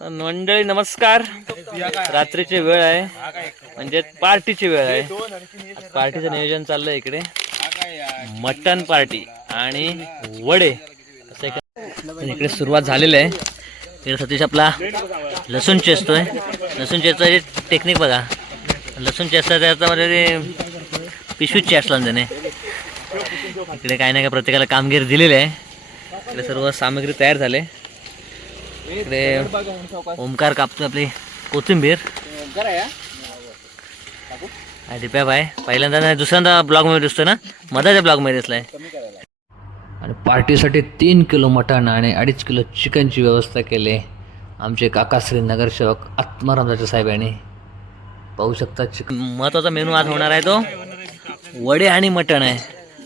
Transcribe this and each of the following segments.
मंडळी नमस्कार. रात्रीची वेळ आहे. म्हणजे पार्टीची वेळ आहे. पार्टीचं नियोजन चाललंय इकडे. मटन पार्टी आणि वडे. असं इकडे सुरुवात झालेली आहे. इकडे सतीश आपला लसूण चेचतोय. लसूण चेचण्याची टेक्निक बघा. लसूण चेचता त्याच्यामध्ये म्हणजे ते पिशवीत चेचला त्याने. इकडे काही ना काही प्रत्येकाला कामगिरी दिलेली आहे. इकडे सर्व सामग्री तयार झाले. इकडे ओमकार कापतो आपली कोथिंबीर. दिप्या बाय पहिल्यांदा नाही दुसऱ्यांदा ब्लॉगमध्ये दिसतो ना? मधाच्या ब्लॉगमध्ये दिसलाय. आणि पार्टीसाठी तीन किलो मटण आणि अडीच किलो चिकनची व्यवस्था केली. आमचे काकाश्री नगरसेवक आत्मारामदाचे साहेब यांनी. पाहू शकता चिकन महत्त्वाचा मेनू आज होणार आहे तो. वडे आणि मटण आहे.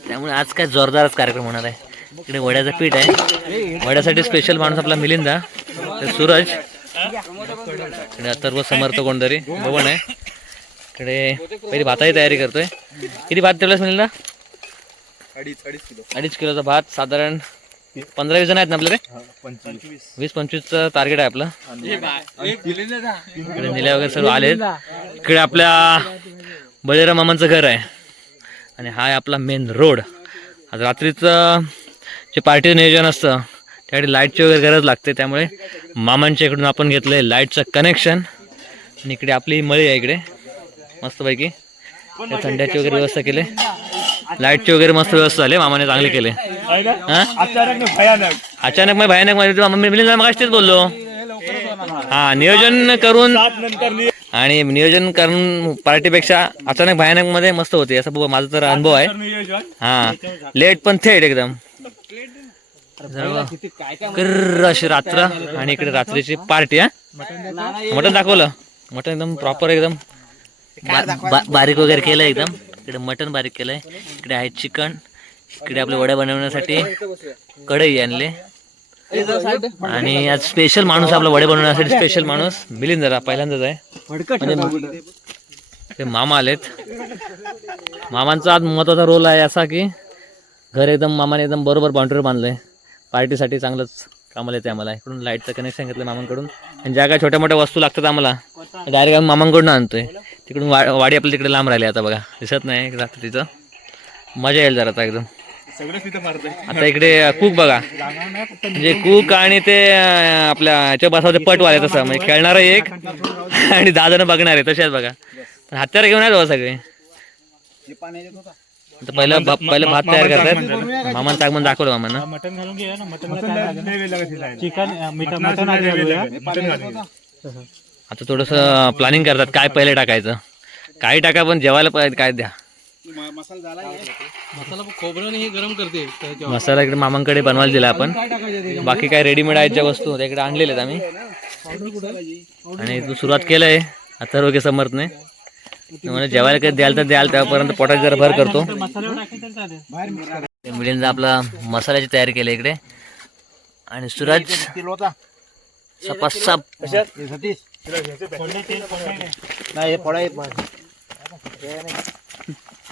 त्यामुळे आज काय जोरदारच कार्यक्रम होणार आहे. इकडे वड्याचं पीठ आहे. वड्यासाठी स्पेशल माणूस आपला मिलिंदा. सूरज. इकडे अथर्व समर्थ कोणतरी. बबन आहे. इकडे पहिली भाताची तयारी करतोय. किती भात ठेवलास ना अडीच अडीच किलो अडीच किलोचा भात. साधारण पंधरा वीस जण आहेत ना आपले रे पंचवीस वीस पंचवीसचं टार्गेट आहे आपलं. इकडे निल्या वगैरे सर्व आले इकडे आपल्या बळीराम मामांचं घर आहे. आणि हा आहे आपला मेन रोड आज रात्रीचं जे पार्टीचं नियोजन असतं त्यासाठी लाईटची वगैरे गरज लागते त्यामुळे मामांच्या इकडून आपण घेतलं आहे लाईटचं कनेक्शन आणि इकडे आपली मळी आहे इकडे. मस्तपैकी. थंड्याची वगैरे व्यवस्था केली. लाईटची वगैरे मस्त व्यवस्था झाली मामाने चांगले केले. हां? अचानक मग भयानकमध्ये मम्मी मग तेच बोललो. हा नियोजन करून आणि नियोजन करून पार्टीपेक्षा अचानक भयानकमध्ये मस्त होते असं माझा तर अनुभव आहे. हा लेट पण थेट एकदम. कर्र अशी रात्र आणि इकडे रात्रीची पार्टी हा? मटण दाखवलं. मटण एकदम प्रॉपर एकदम. बा- बारीक वगैरे केलं एकदम. इकडे मटण बारीक केलंय. इकडे आहे चिकन इकडे आपल्या वड्या बनवण्यासाठी कढई आणले. आणि आज स्पेशल माणूस आपला वडे बनवण्यासाठी स्पेशल माणूस. मिलिंद जरा पहिल्यांदाच आहे. म्हणजे ते मामा आलेत. मामांचा आज महत्त्वाचा रोल आहे असा की घर एकदम मामाने एकदम बरोबर बाउंड्री बांधलंय. पार्टीसाठी चांगलंच कामाला येते आम्हाला. इकडून लाईटचं कनेक्शन घेतलं मामांकडून. आणि ज्या काय छोट्या मोठ्या वस्तू लागतात आम्हाला डायरेक्ट आम्ही मामांकडून आणतोय. तिकडून वा वाडी आपल्या तिकडे लांब राहिली आता बघा. दिसत नाही रात्रीचं मजा येईल जरा आता एकदम. तिथं आता इकडे कुक बघा. म्हणजे कुक आणि ते आपल्या ह्याच्या बसावते पटवाले तसं. म्हणजे खेळणारं एक आणि दहा जण बघणारे तसे आहेत बघा. पण हत्यार घेऊन आहेत बाबा सगळे. पहिलं भा- पहिलं भात तयार करतात. मामांचं आगमन दाखवलं मामांना. मटन घालून घे ना मटन चिकन मटन मटन आता थोडस प्लॅनिंग करतात काय पहिले टाकायचं. काही टाका पण जेवायला पाहिजे काय द्या. मसाला खोबरं हे गरम करते मसाला इकडे मामांकडे बनवायला दिला आपण. बाकी काय रेडीमेड आहेत ज्या वस्तू त्या इकडे आणलेल्या आहेत आम्ही. आणि तू सुरुवात केलंय. आता रोगे समर्थने. म्हणजे जेवायला काही द्याल तर द्याल त्यापर्यंत पोटात जरा भर करतो. मिलिंद आपला मसाल्याची तयारी केली इकडे. आणि सूरज सपासप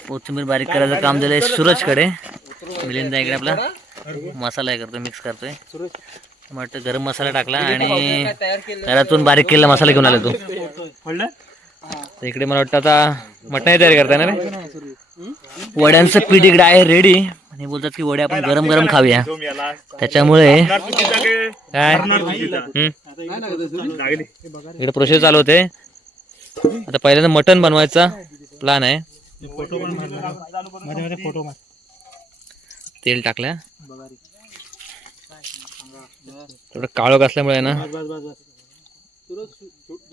कोथिंबीर बारीक करायचं काम दिलंय सूरजकडे. मिलिंद इकडे आपला मसाला हे करतोय मिक्स करतोय. म्हटलं गरम मसाला टाकला आणि घरातून बारीक केलेला मसाला घेऊन आला तो. इकडे मला वाटतं आता मटणाची तयारी करताय ना रे? वड्यांचं पीठ इकडे आहे रेडी आणि बोलतात की वड्या आपण गरम गरम खाऊया. त्याच्यामुळे काय? इकडे प्रोसेस चालू होते. आता पहिल्यांदा मटण बनवायचा प्लॅन आहे. तेल टाकल्या थोडं काळोख असल्यामुळे ना.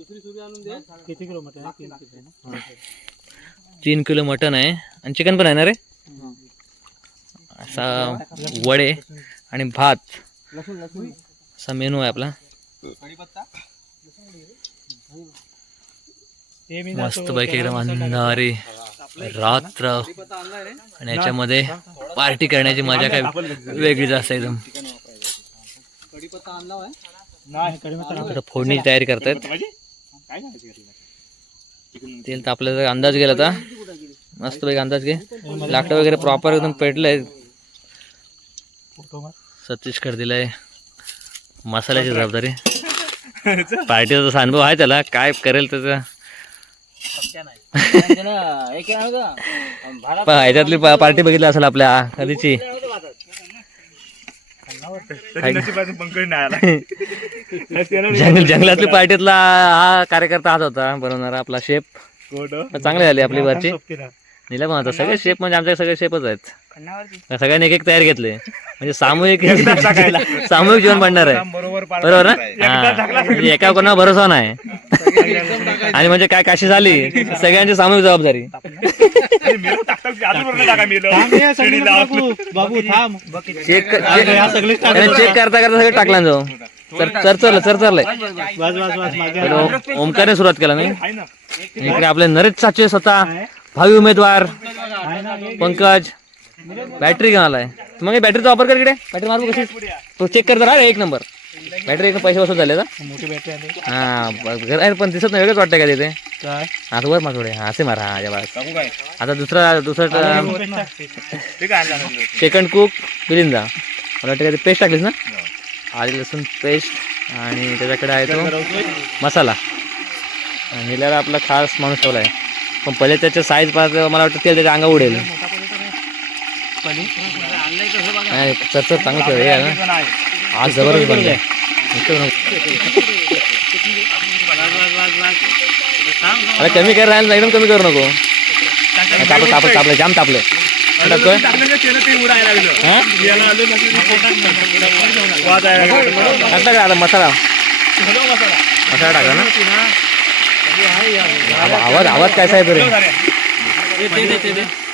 किती किलो मटन तीन किलो ना? तीन किलो मटण आहे. आणि चिकन पण आहे ना रे? असा वडे आणि भात. असा मेनू आहे आपला. मस्त पैकी एकदम अंधारी रात्र. आणि याच्यामध्ये पार्टी करण्याची मजा काय वेगळीच असते एकदम. नाही कडीपत्ता आता फोडणीची तयारी करतायत. काय करायचं तेल तापल्याचा अंदाज गेला आता. मस्त पैकी अंदाज घे. लाकडं वगैरे प्रॉपर एकदम पेटलंय. सतीश कर दिलाय. मसाल्याची जबाबदारी. पार्टीचा तसा अनुभव आहे त्याला. काय करेल त्याचा? पण ह्याच्यातली पा- पार्टी बघितली असेल आपल्या कधीची? जंगल जंगलातली पार्टीतला हा कार्यकर्ता हाच होता बनवणारा आपला शेप कुठं? चांगली झाली आपली वरची. निला पण होता सगळे शेप म्हणजे आमच्या सगळे शेपच आहेत. सगळ्यांनी एक एक तयार घेतले. म्हणजे सामूहिक सामूहिक जीवन बनणार आहे. बरोबर बरोबर ना? हा. एका कोणा भरोसा नाही. आणि म्हणजे काय काशी झाली सगळ्यांची सामूहिक जबाबदारी. हे चेक करता करता सगळं टाकला ना जाऊ. चर बस बस बस मागे तर ओ- ओमकारने सुरुवात केला नाही आहे ना. इकडे आपले नरेश साचे स्वतः भावी उमेदवार आहे ना पंकज बॅटरी घेऊन आलाय. तू मग बॅटरीचा वापर कर इकडे. बॅटरी मारू कशी? तो चेक कर जरा एक नंबर बॅटरी एक पैसे वसूल झाले का मोठी बॅटरी आली हा ब- पण दिसत नाही वेगळंच वाटतं का तिथे? काय? आता वर मार थोडे. हा असे मारा. हा आता दुसरा दुसरा ते. सेकंड कुक बिलिंदा. मला वाटतं काय पेस्ट टाकलीस ना? आली लसूण पेस्ट आणि त्याच्याकडे आहे तो मसाला. आणि निल्याला आपला खास माणूस ठेवला आहे. पण पहिले त्याच्या साईज पाहत मला वाटतं तेल त्याच्या अंगा उडेल. नाही, चरचर चांगलं ठेव हे आहे ना. आज जबरदस्त बनलं. अरे कमी कर राहिलं एकदम कमी करू नको. तापलं तापलं तापलं जाम तापलं. हा? आता मसाला? मसाला. मसाला टाकला ना. आवा- आवाज आवाज काय साहेब रे.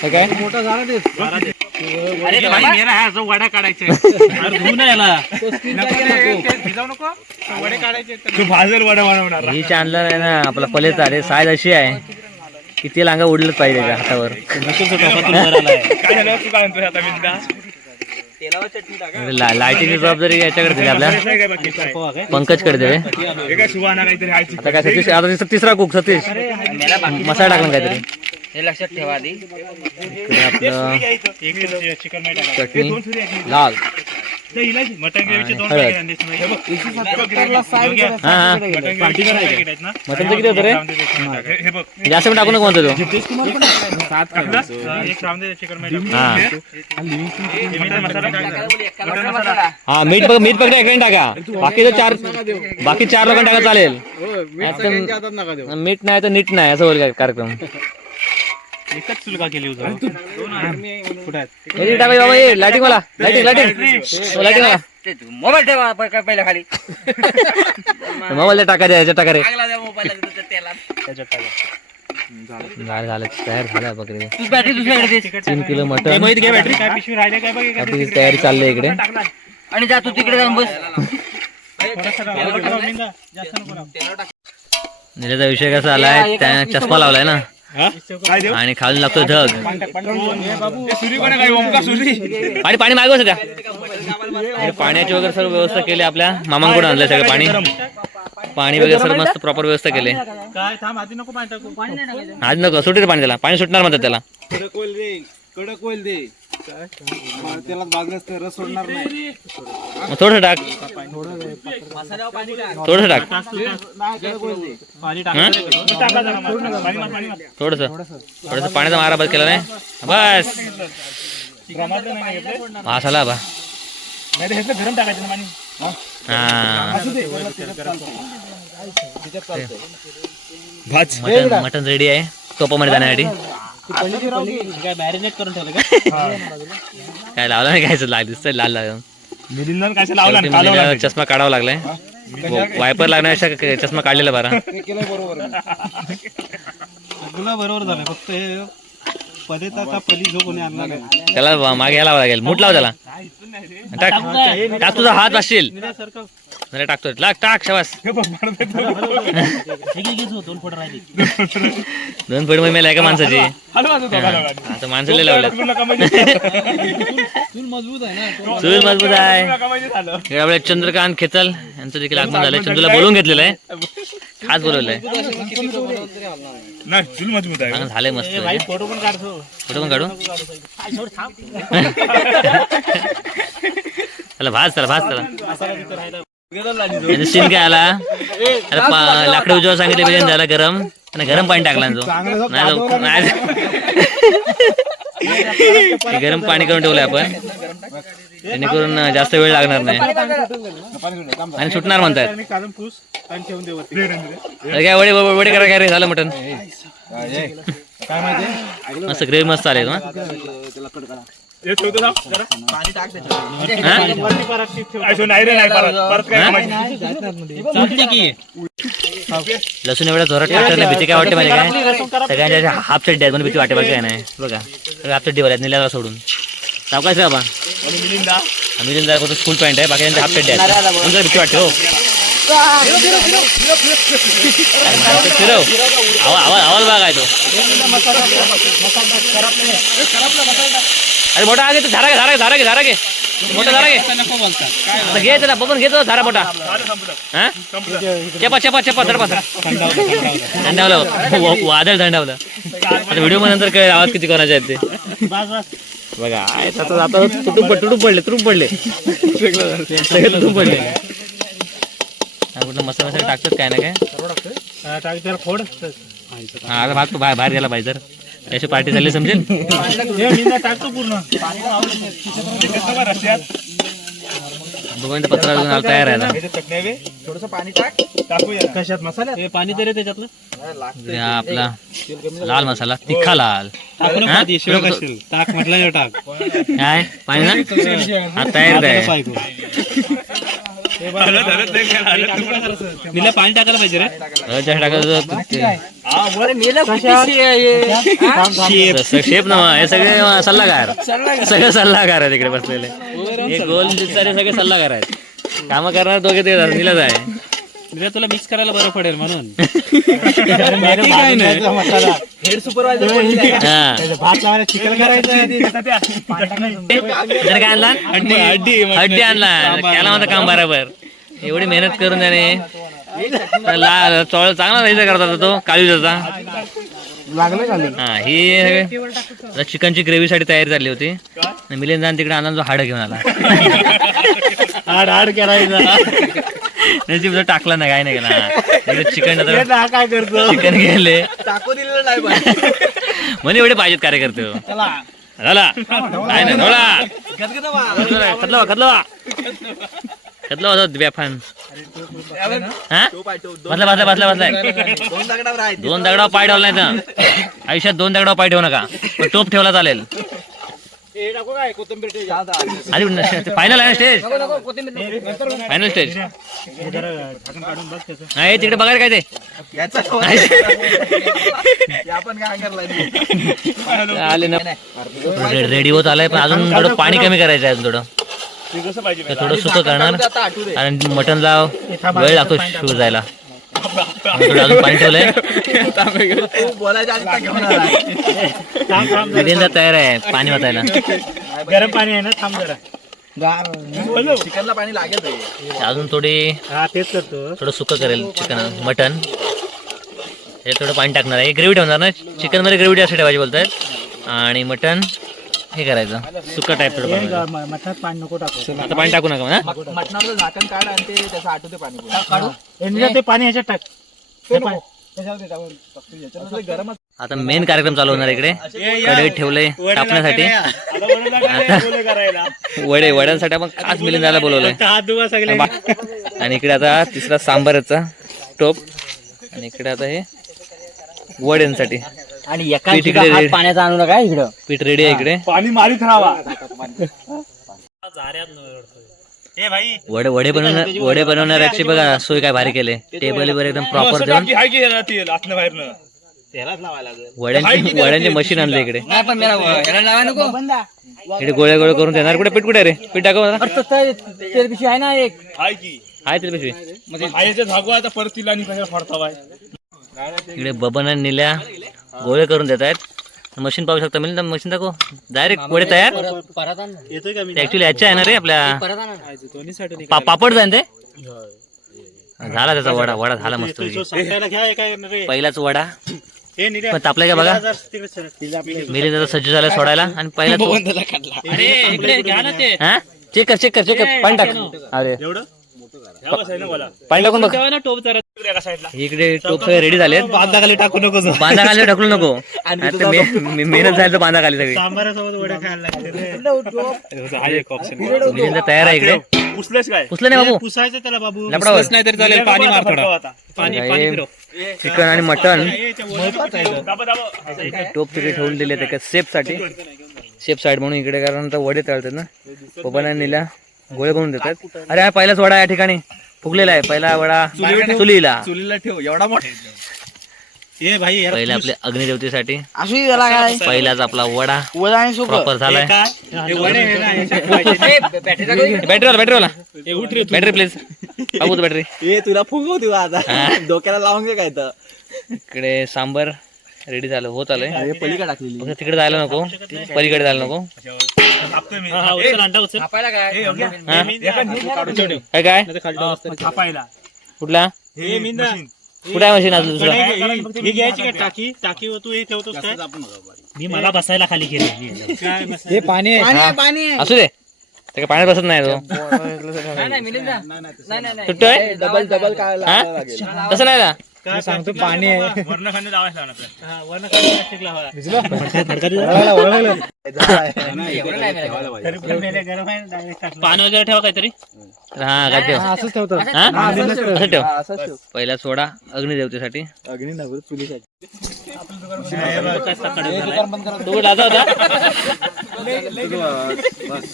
हे काय? तू. भाजल वडा बनवणार. ही नाही ना आपला पलेचा. रे साईज अशी आहे. की ते लांगा उडलंच पाहिजे हातावर. काय झालं तू काय म्हणतोय आता मिनिटा ला- लाईटीची जबाबदारी याच्याकडे दिली आपल्या. काय? पंकजकडे दिले आता काय सतीश आता तिसरा- तिसरा कुक सतीश. मसाला टाकला ना काहीतरी. हे लक्षात ठेवा आधी. आपलं चटणी. लाल. मटन किती होतं रे बघ जास्त पण टाकू. नको म्हणतो तो हा, मीठ बघ मीठ फक्त एकाने टाका. बाकी चार बाकी चार लोकांना टाका चालेल. मीठ नाही तर नीट नाही असं कार्यक्रम. एकच चुलका केली होती. कुठे आहेत? हे टाका बाबा ये लाइटिंग वाला. लाइटिंग लाइटिंग लाइटिंग वाला. ते मोबाईल ठेवा पहिल्या खाली. मोबाईल टाकायचं याच्यात टाका रे. टाका. झालं. झालं तयार झालं बकरी तू बॅटरी दुसऱ्याकडे दे. तीन किलो मटन बॅटरी काय पिशवी राहिले काय बघ आपली तयारी चालली इकडे. आणि जा तू तिकडे जाऊन बस. विषय कसा आलाय? त्या चष्मा लावलाय ना. आणि खालून हे ओमका सुरी? पाणी पाणी मागव सध्या. पाण्याची वगैरे सर्व व्यवस्था केली आपल्या. मामांकडून आणलंय सगळं पाणी. पाणी वगैरे सर्व मस्त प्रॉपर व्यवस्था केली. काय थांब आधी नको पाणी टाकू. पाणी नाही टाकायचं आज नको सुटे पाणी त्याला. पाणी सुटणार म्हणतात त्याला. कडक होईल दे त्याला भाजल्यास तर रस सोडणार नाही. मग थोडं टाक. थोडस टाक. थोडस. थोडस पाण्याचा मारा बंद केला नाही. बस. झाला बा. हा. मटन मटन रेडी आहे. टोपामध्ये जाण्यासाठी. काय मॅरिनेट करून ठेवलं का? काय लावलं नाही काय लाल दिसतंय लाल लाल. लावला शेवटी मुलीला. चष्मा काढावा लागलाय. वायपर लागण्यापेक्षा चष्मा काढलेला बरा. केलं बरोबर. झालं फक्त हे पदेता का पली जो कोणी आणला नाही. त्याला मागे यायला लागेल. मूठ लाव त्याला. टाक. टाक तुझा हात असशील सारखं नाही टाकतो. लाग टाक शबास. हे बघ, मारत आहे तो. दोन फोटो राहिले. दोन फूट मेल आहे का माणसाची. आता माणसं लय लावल्यात पूर्ण कमाईचे चूल मजबूत आहे झालं. आपले चंद्रकांत खेचल यांचं देखील आगमन झालंय. चंद्रला बोलून घेतलेलं आहे. खास बोलवलंय. नाही चूल मजबूत आहे. चांगलं झालंय मस्त. फोटो पण काढतो. फोटो पण काढू? चला भाज चला भाज चला. सीन काय आला? अरे पा- लाकडं उजवा सांगितले बिर्याणी द्यायला गरम. आणि गरम पाणी टाकला तो नाही गरम पाणी करून ठेवलंय आपण. जेणेकरून जास्त वेळ लागणार नाही. आणि सुटणार म्हणतात. काय वडे वडे करा काय रे? झालं मटन मस्त ग्रेव्ही मस्त आले ना हे ठेवतो ना. जरा? वरती परत शीट ठेव. असं नाही रे नाही परत. परत काय? माहिती लसूण एवढ्या जोरात टाकतात भीती काय वाटते माहिती काय सगळ्यांच्या हाफ चड्डी आहेत भीती वाटे बघा काय नाही? बघा. सगळे हाफ चड्डी वाल्यात निल्याला सोडून. सावकाश रे बाबा? आणि मिलिंदा. आम्ही जर फक्त फुल पॅन्ट आहे? बाकी हाफ चड्डी आहेत. म्हणून जरा भीती वाटते हो? फिरव आवाज आवाज आवाज बघा आहे तो. अरे मोठा आगे झारा घे झारा झारा घे झारा घे. मोठा झारा घे. आता घे त्याला बघून घेतो झारा मोठा. हा? चपा चपा चपा धर पासा थंडावलं. व- वादळ थंडावलं. आता व्हिडिओ नंतर कळेल आवाज किती कोणाचे आहेत ते बघा आता आता तुटून पड तुटून पडले तुटून पडले. सगळे पडले. हा, कुठं मसाला मसाला टाकतात काय ना काय? टाक जरा फोड हा आता भाग तो बाहेर बाहेर गेला पाहिजे तर. त्याची पार्टी झाली समजेल? बघून पत्रा तयार आहे ना हे पाणी टाक टाकूया. कशात? मसाल्यात? हे पाणी तरी त्याच्यातलं? हा आपला लाल मसाला तिखा लाल. टाक म्हटलं टाक. काय? पाणी ना? हा तयार आहे. पाणी टाकायला पाहिजे रे. टाकायचं शेप ना हे सगळे सल्लागार. सगळे सल्लागार आहेत इकडे बसलेले. हे गोल दिसणारे सगळे सल्लागार आहेत. काम करणार दोघे ते निलच आहे. निला तुला मिक्स करायला बरं पडेल म्हणून. काय नाही. मसाला. हा. भात लावायला चिकन करायचं जर काय आणला? हड्डी आणला. त्याला म्हणतं काम बरोबर. एवढी मेहनत करून त्याने लाल चवळ चांगला राहायचा करतात तो काळीचा हा ही सगळे चिकनची ग्रेव्ही साठी तयारी झाली होती. आणि मिलिंद जाऊन तिकडे आनंद हाड घेऊन आला. हाड हाड करायचं. त्याची टाकला नाही काय नाही केला. चिकन काय करतो? चिकन गेले. टाकू दिलेलं नाही म्हणे एवढे पाहिजेत कार्यकर्ते. हो. झाला काय नाही धोळा खतला. खतला खतला होता बेफान हा? बसला बसला बसला बसलाय दोन दगडावर पाय ठेवला नाही तर. आयुष्यात दोन दगडावर पाय ठेवू नका. पण टोप ठेवला चालेल. आधी फायनल आहे स्टेज फायनल स्टेज नाही तिकडे बघायला काय ते? आले ना. रेडी होत आलाय पण अजून थोडं पाणी कमी करायचं आहे अजून थोडं. ते थोडं सुकं करणार. आणि मटनला वेळ लागतो शिव जायला. अजून पाणी ठेवलंय. बिर्याणीला तयार आहे पाणी वाचायला गरम पाणी आहे ना थांब जरा. चिकनला पाणी लागेल रे. अजून थोडी थोडं सुकं करेल चिकन मटन. हे थोडं पाणी टाकणार आहे. ग्रेव्ही ठेवणार ना? चिकनमध्ये ग्रेव्ही असं ठेवायची बोलतायत. आणि मटन. हे करायचं. सुकं टाईप. मठात पाणी नको टाकू. आता पाणी टाकू नका ना मटणाचं झाकण काढ आणि ते त्याचं आठवू दे पाणी काढू? ते पाणी ह्याच्यात टाक. ते पाणी- गरम आता मेन कार्यक्रम चालू होणार इकडे. कडे ठेवले कापण्यासाठी. करायला. वडे वड्यांसाठी आपण खास मिलिंद जायला बोलवलंय. हात धुवा सगळे. आणि इकडे आता तिसरा सांबाराचा टोप. आणि इकडे आता हे वड्यांसाठी. आणि पीठ इकडे रेडी पाण्याचा आणू नका इकडं. पीठ रेडी आहे इकडे. पाणी मारीत राहावा. ए भाई. वडे वडे बनवणार वडे बनवणाऱ्याची बघा सोय काय भारी केले. टेबल वर एकदम प्रॉपर देऊन हाय की येणार तेल आतनं बाहेरनं? त्यालाच लावायला लागेल. वड्यांची वड्यांची मशीन आणले इकडे. नाही पण मेरा ह्याला लावा नको. इकडे गोळे गोळे करून देणार. कुठे पीठ कुठे आहे रे? पीठ टाकव आहे ना एक. हाय की. आहे तरी पिशवी. झागू आता परत तिला आणि कशा फडतावाय इकडे बबन आणि निल्या. गोळे करून देत आहेत. मशीन पाहू शकता मिळेल मशीन दाखव. डायरेक्ट वडे तयार. येतोय का मी ऍक्च्युली ह्याच्या आहे ना रे आपल्या. पापड जाईन ते? झाला त्याचा वडा वडा झाला मस्त. पहिलाच वडा. हे पण तापलाय का बघा? तिकडे सर. मिली आता सज्ज झाला सोडायला आणि पहिला तो हा? चेक कर चेक कर चेक कर. पाणी टाक. अरे. एवढं? पाणी टाकून बघ. तेव्हा ना टोप जरा एका साईडला इकडे टोप सगळे रेडी झाले बांधाखाली टाकू नको. जो. बांधा खाली ढकलू नको मे- मेहनत झाली तर बांधा खाली सगळी. सांबारासोबत वड्या खायला लागते एक ऑप्शन मिलिंद तयार आहे इकडे. पुसलेस काय? पुसलं नाही बाबू. पुसायचं त्याला बाबू. लपडावर. नाही तरी चालेल. पाणी मार थोडा. पाणी पाणी फिरव. चिकन आणि मटन दाबा दाबा. टोप तिकडे ठेवून दिले ते सेफसाठी. सेफ साईड म्हणून इकडे कारण आता वडे तळतात ना. पप्पाने नेल्या गोळे बनवून देतात. अरे हा पहिलाच वडा या ठिकाणी. फुगलेला आहे पहिला वडा. चुलीला. चुलीला ठेव. एवढा मोठा. ये भाई यार पहिला आपल्या अग्निदेवतेसाठी. असू काय? पहिलाच आपला वडा. वजा आणि सुक. प्रॉपर झालाय हे वडे. बॅटरीवाला बॅटरीवाला बॅटरी प्लीज बाबू बॅटरी ए तुला फुगवते आता. डोक्याला लावून घे काय तर. इकडे सांबर. रेडी झालं होत आलंय. पलीकडे टाकलेली. फक्त तिकडे जायला नको. पलीकडे जायला नको. उचल अंडा उचल? काय? कुठला? हे कुठे आहे मशीन अजून ही घ्यायची का टाकी? टाकी तू हे ठेवतोस काय? मी मला बसायला खाली केलं काय हे पाणी पाणी आहे, पाणी आहे. असू दे. ते पाण्यात बसत नाही तो. सुट्टो आहे डबल डबल काय? तसं नाही ना? काय सांगतो पाणी आहे. वर्ण खांदे लावायला लागणार हा, वरनं खाली प्लास्टिक लावा. तरी पण मेले गरम आहे direct टाकलं. पान वगैरे ठेवा काहीतरी? हा काय ठेव. असंच ठेवतो. हा? असं ठेव. पहिला सोडा अग्निदेवतेसाठी अग्नी नव्हतं चुलीसाठी. तू लाजा होता?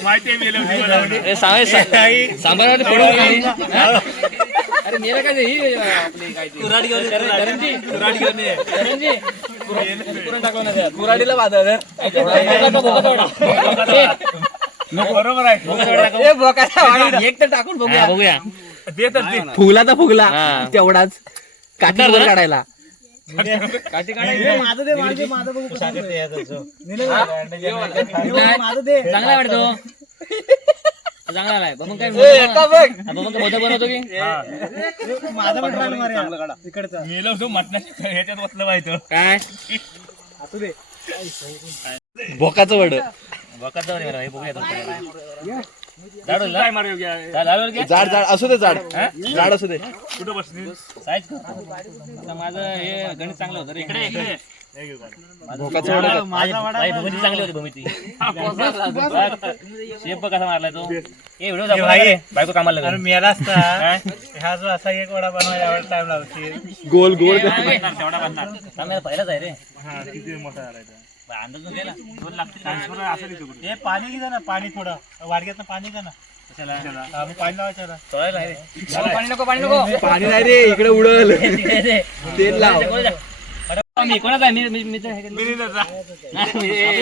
माहिती आहे मेलं होती मला. ए, सांगाय सांबारावरती फोडून गेली. कुराडीला बाधा बरोबर आहे. एक तर टाकून हा, बघूया. तर दे. फुगला तर फुगला. तेवढाच. काठी? काढायला. माझं माझं माझं. माझं चांगला वाटतो. चांगला आहे. मग काय मग काय मोदक बनवतो की? माझं पण. इकडचं. मेलं होतं मटणाच्या ह्याच्यात बसलं पाहिजे काय? भोकाचं वड. जाऊ दे मला, हे बघूया. काय मारू. जाड जाड असू दे जाड जाड असू दे कुठं बसली साईज कर. आता माझं हे गणित चांगलं होतं रे इकडे भूमिती चांगली होती भूमिती शेप बघ कसा मारलाय तो ए व्हिडिओ दाखव भाई. रे. बायको कामाला अरे लागली. मेला असता? हा जो असा एक वडा बनवायला एवढा टाइम लावते गोल गोल तेवढा बनणार हा, मेरा पहिलाच आहे रे हा किती मोठा झाला अंदाज नाही दिला. दोन लागते ट्रान्सफर असं नाही तिकडून. हे पाणी घे ना पाणी थोडं वाडग्यात पाणी घे ना हा, मग पाणी लावायचं ना. तळायला आहे रे. पाणी नको पाणी नको पाणी नाही रे इकडे उडल. तेल लाव कोण जा? अरे, मी कोणाचा आहे? मी- मी- मी तर हे केलं.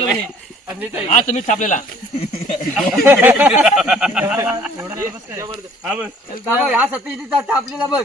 नाही. हा, हा तुम्हीच छापलेला हा बस. हा सत्यजित आपल्याला बघ